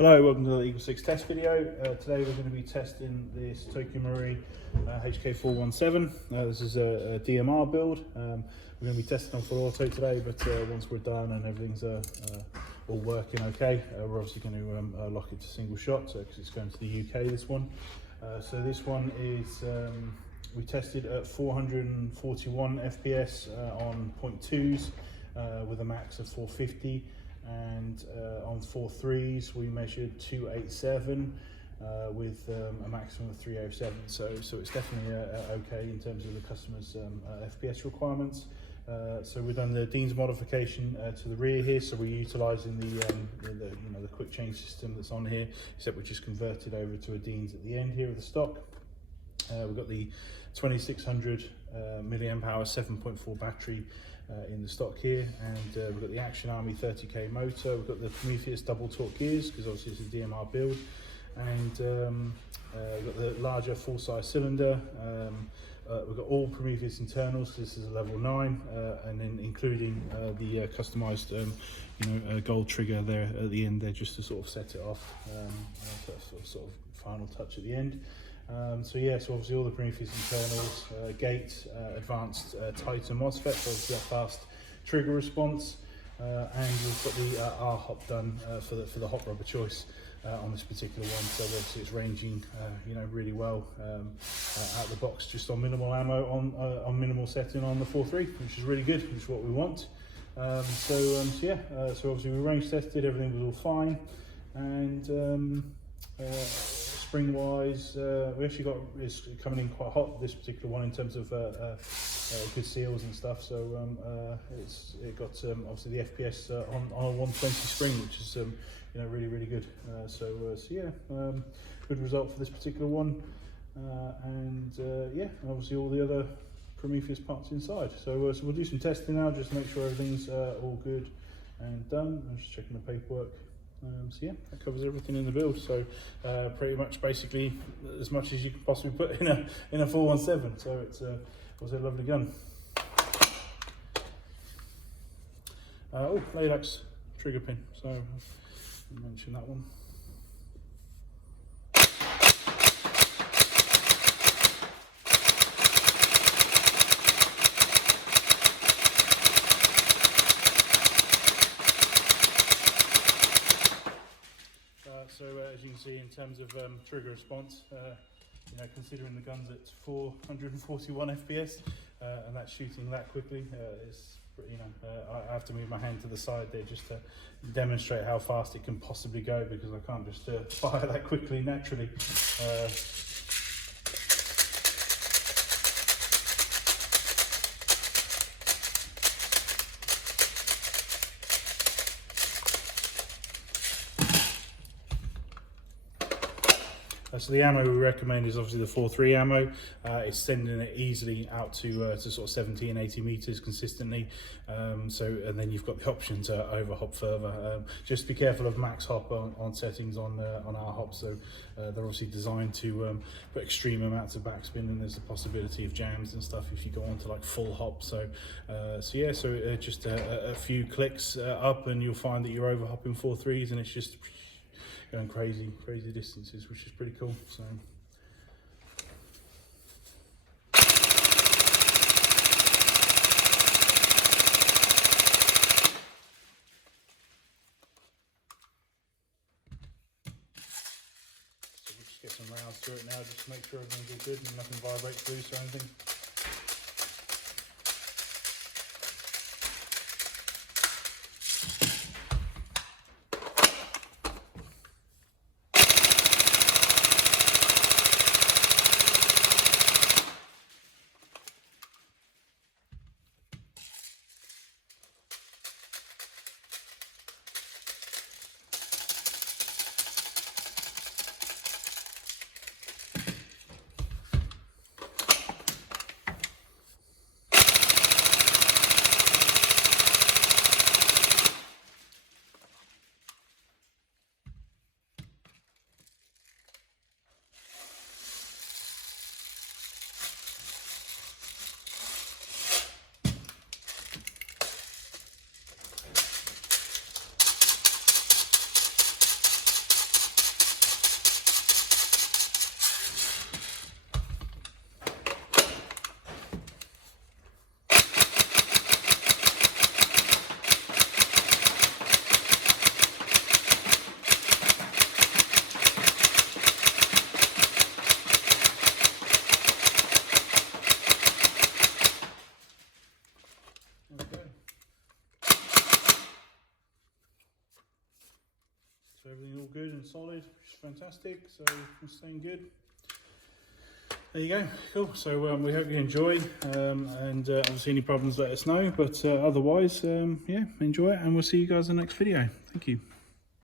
Hello, welcome to the EagleSix test video. Today we're going to be testing this Tokyo Marui HK417. This is a DMR build. We're going to be testing on full auto today, but once we're done and everything's all working okay, we're obviously going to lock it to single shot, because it's going to the UK, this one. So this one is, we tested at 441 FPS on 0.2s with a max of 450. And on 4.3s we measured 287 with a maximum of 307, so it's definitely okay in terms of the customer's FPS requirements. So we've done the Dean's modification to the rear here, so we're utilising the quick change system that's on here, except we just converted over to a Dean's at the end here of the stock. We've got the 2600 milliamp hour 7.4 battery in the stock here, and we've got the Action Army 30k motor. We've got the Prometheus double torque gears, because obviously it's a DMR build, and we've got the larger full-size cylinder. We've got all Prometheus internals. This is a level 9, and then including the customised gold trigger there at the end there, just to sort of set it off. So that's sort of final touch at the end. So obviously all the Prometheus internals, gate, advanced Titan MOSFET, obviously that fast trigger response, and we've got the R hop done for the hot rubber choice on this particular one. So obviously it's ranging, really well out of the box, just on minimal ammo, on minimal setting on the 4.3, which is really good, which is what we want. So obviously we range tested, everything was all fine, and spring wise, we actually got, it's coming in quite hot, this particular one, in terms of good seals and stuff. So it got obviously the FPS on a 120 spring, which is really good. Good result for this particular one, and obviously all the other Prometheus parts inside. So we'll do some testing now, just to make sure everything's all good and done. I'm just checking the paperwork. That covers everything in the build. So pretty much, basically, as much as you can possibly put in a 417. So it's was a lovely gun. Latex trigger pin. So I'll mention that one. As you can see, in terms of trigger response, considering the gun's at 441 FPS and that's shooting that quickly, it's pretty, I have to move my hand to the side there just to demonstrate how fast it can possibly go, because I can't just fire that quickly naturally. So the ammo we recommend is obviously the 4.3 ammo. It's sending it easily out to sort of 70 and 80 meters consistently. And then you've got the option to over hop further. Just be careful of max hop on settings on our hops. So they're obviously designed to put extreme amounts of backspin, and there's the possibility of jams and stuff if you go on to like full hop. Just a few clicks up, and you'll find that you're over hopping 4.3s, and it's just going crazy distances, which is pretty cool. So we'll just get some rounds through it now, just to make sure everything's all good and nothing vibrates loose or anything. and solid, which is fantastic. So it's staying good. There you go, cool. So we hope you enjoy, and obviously any problems let us know, but otherwise, yeah, enjoy it, and we'll see you guys in the next video. Thank you.